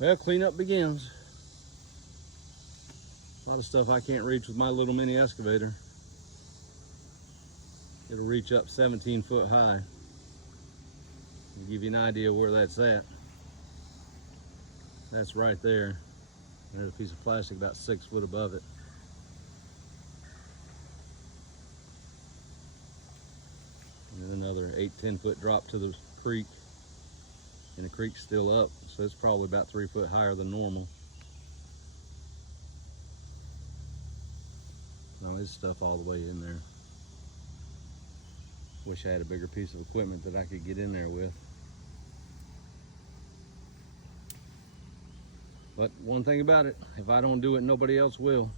Well, cleanup begins. A lot of stuff I can't reach with my little mini excavator. It'll reach up 17 foot high. To give you an idea where that's at. That's right there. There's a piece of plastic about 6 foot above it. And another 8-10 foot drop to the creek. And the creek's still up, so it's probably about 3 foot higher than normal. No, there's stuff all the way in there. Wish I had a bigger piece of equipment that I could get in there with. But one thing about it, if I don't do it, nobody else will.